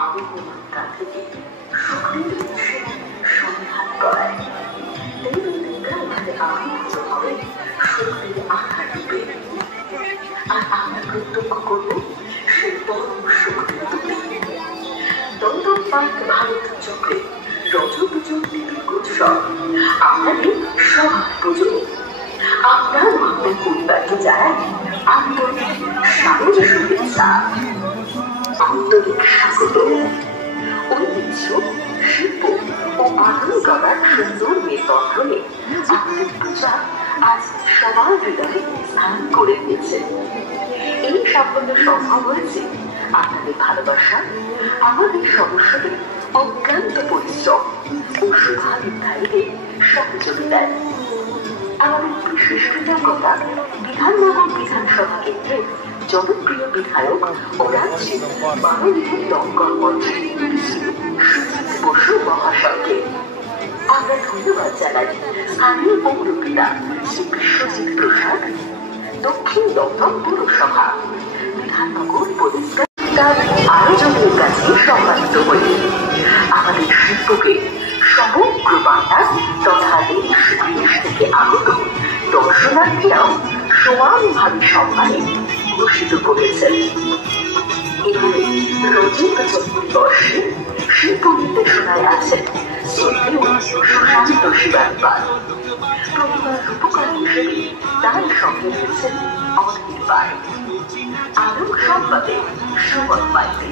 আবহমান কাল থেকে সুখের উৎসে সন্ধান করায় দৈনন্দিনটা এখানে আরম্ভ হবে সুখের আধার রূপে। আর আমরা প্রত্যক্ষ করব সেই পরম সুখের রূপে। দমদম পার্ক ভারত চক্রে রজত জয়ন্তীর উৎসব আমাদের সবার পুজো। আপনার আপনার পরিবারকে জানাই আন্তরিক স্বাগত শুভেচ্ছা, আন্তরিক স্বাগত। ঐতিহ্য, শিল্প ও আধুনিকতার সুন্দর মেলবন্ধনে আমাদের পূজা আজ সবার হৃদয়ে স্থান করে নিয়েছে। এই সাফল্য সম্ভব হয়েছে আপনাদের ভালোবাসা, আমাদের সমস্যাদের অক্লান্ত পরিশ্রম ও শুভানুধ্যায়ীদের সহযোগিতায়। আমাদের বিশেষ কৃতজ্ঞতা বিধাননগর বিধানসভা কেন্দ্রের জনপ্রিয় বিধায়ক ও রাজ্যের মাননীয় দমকল মন্ত্রী সুজিত বসু মহাশয়কে। আমরা ধন্যবাদ জানাই স্থানীয় পৌরপিতা শ্রী বিশ্বজিৎ প্রসাদ, দক্ষিণ দমদম পৌরসভা, বিধাননগর পরিষ্কার তার আয়োজনের কাছে সম্মানিত হই। আমাদের শিল্পকে সমগ্র বাংলা তথা দেশ বিদেশ থেকে আগত দর্শনার্থীরাও সমানভাবে সম্মানে ভূষিত করেছেন। এখানে রজত জয়ন্তী বর্ষে শিল্প নির্দেশনায় আছেন শ্রদ্ধেয় সুশান্ত শিবানপাল। প্রতিবার রূপকার হিসেবে তার সঙ্গে রয়েছেন অনিল পাল, আলোক সংবাদে সুমন মাইতি।